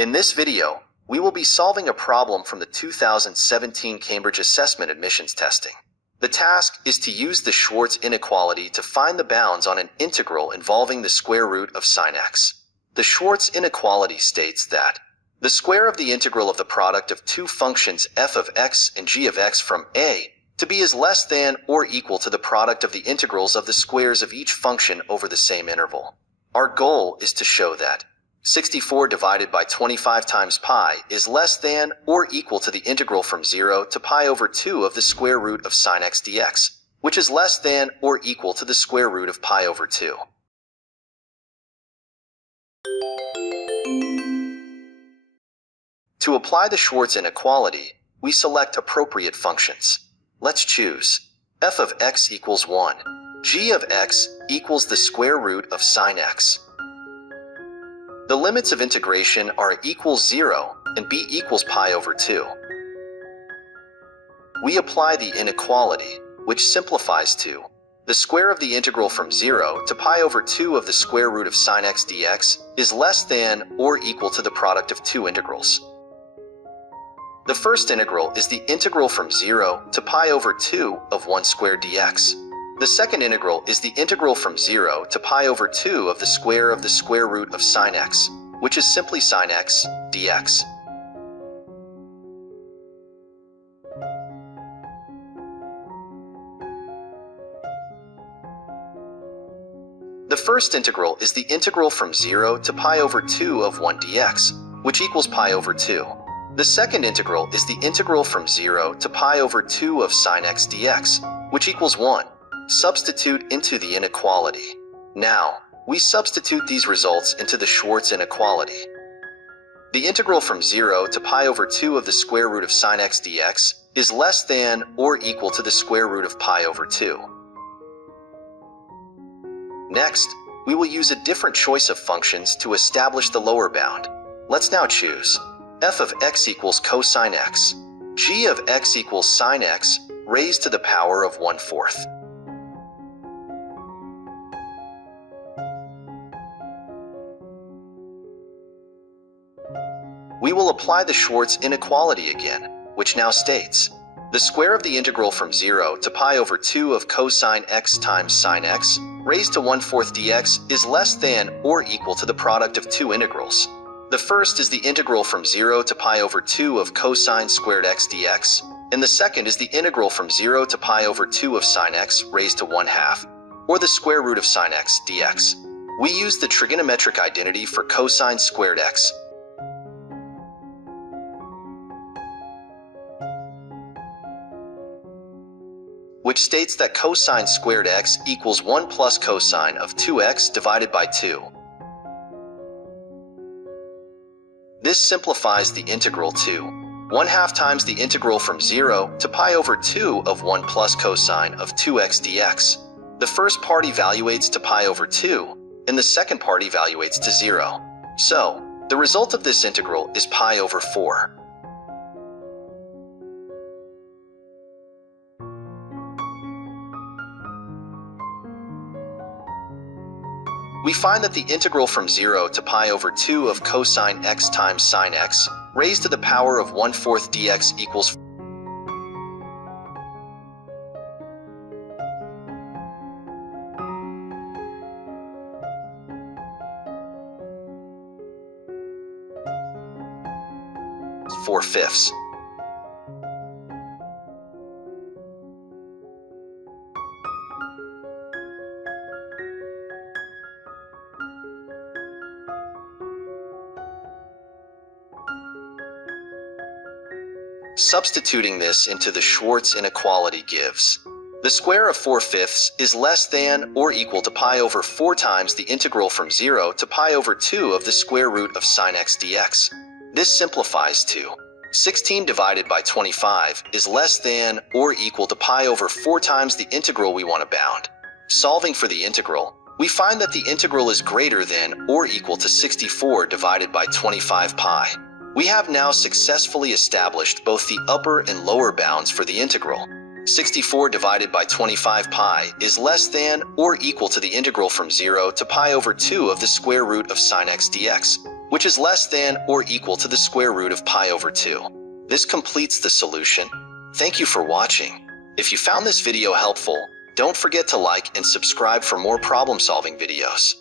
In this video, we will be solving a problem from the 2017 Cambridge Assessment Admissions Testing. The task is to use the Schwarz inequality to find the bounds on an integral involving the square root of sine x. The Schwarz inequality states that the square of the integral of the product of two functions f of x and g of x from a to b is less than or equal to the product of the integrals of the squares of each function over the same interval. Our goal is to show that 64 divided by 25 times pi is less than or equal to the integral from 0 to pi over 2 of the square root of sine x dx, which is less than or equal to the square root of pi over 2. To apply the Schwarz inequality, we select appropriate functions. Let's choose f of x equals 1, g of x equals the square root of sine x. The limits of integration are equals 0 and b equals pi over 2. We apply the inequality, which simplifies to the square of the integral from 0 to pi over 2 of the square root of sine x dx is less than or equal to the product of two integrals. The first integral is the integral from 0 to pi over 2 of 1 squared dx. The second integral is the integral from 0 to pi over 2 of the square root of sine x, which is simply sine x dx. The first integral is the integral from 0 to pi over 2 of 1 dx, which equals pi over 2. The second integral is the integral from 0 to pi over 2 of sine x dx, which equals 1. Substitute into the inequality. Now, we substitute these results into the Schwarz inequality. The integral from 0 to pi over 2 of the square root of sine x dx is less than or equal to the square root of pi over 2. Next, we will use a different choice of functions to establish the lower bound. Let's now choose f of x equals cosine x, g of x equals sine x raised to the power of 1/4. We will apply the Schwarz inequality again, which now states the square of the integral from 0 to pi over 2 of cosine x times sine x raised to 1/4 dx is less than or equal to the product of two integrals. The first is the integral from 0 to pi over 2 of cosine squared x dx, and the second is the integral from 0 to pi over 2 of sine x raised to 1/2, or the square root of sine x dx. We use the trigonometric identity for cosine squared x. Which states that cosine squared x equals 1 plus cosine of 2x divided by 2. This simplifies the integral to 1/2 times the integral from 0 to pi over 2 of 1 plus cosine of 2x dx. The first part evaluates to pi over 2, and the second part evaluates to 0. So, the result of this integral is pi over 4. We find that the integral from 0 to pi over 2 of cosine x times sine x raised to the power of 1/4 dx equals 4/5. Substituting this into the Schwarz inequality gives the square of 4/5 is less than or equal to pi over 4 times the integral from 0 to pi over 2 of the square root of sine x dx. This simplifies to 16 divided by 25 is less than or equal to pi over 4 times the integral we want to bound. Solving for the integral, we find that the integral is greater than or equal to 64 divided by 25 pi. We have now successfully established both the upper and lower bounds for the integral. 64 divided by 25 pi is less than or equal to the integral from 0 to pi over 2 of the square root of sine x dx, which is less than or equal to the square root of pi over 2. This completes the solution. Thank you for watching. If you found this video helpful, don't forget to like and subscribe for more problem-solving videos.